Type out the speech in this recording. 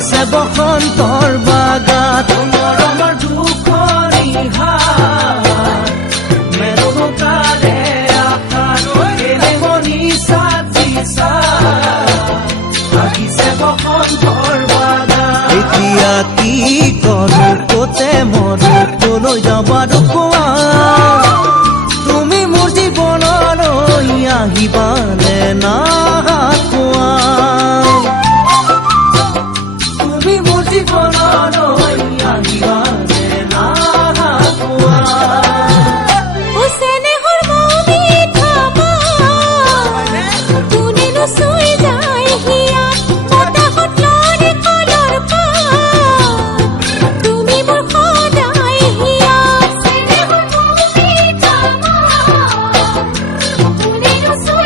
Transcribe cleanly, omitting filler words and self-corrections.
আহিছে বসন্তৰ বাগাত মৰমৰ দুখৰি হাত মেৰুকাৰে আশাৰ এনে মনি চাতিছা আহিছে বসন্তৰ বাগাত এতিয়া কি কৰো কতে মৰো কলৈ যাবা কোৱা তুমি মোৰ জীৱনলৈ আহিবা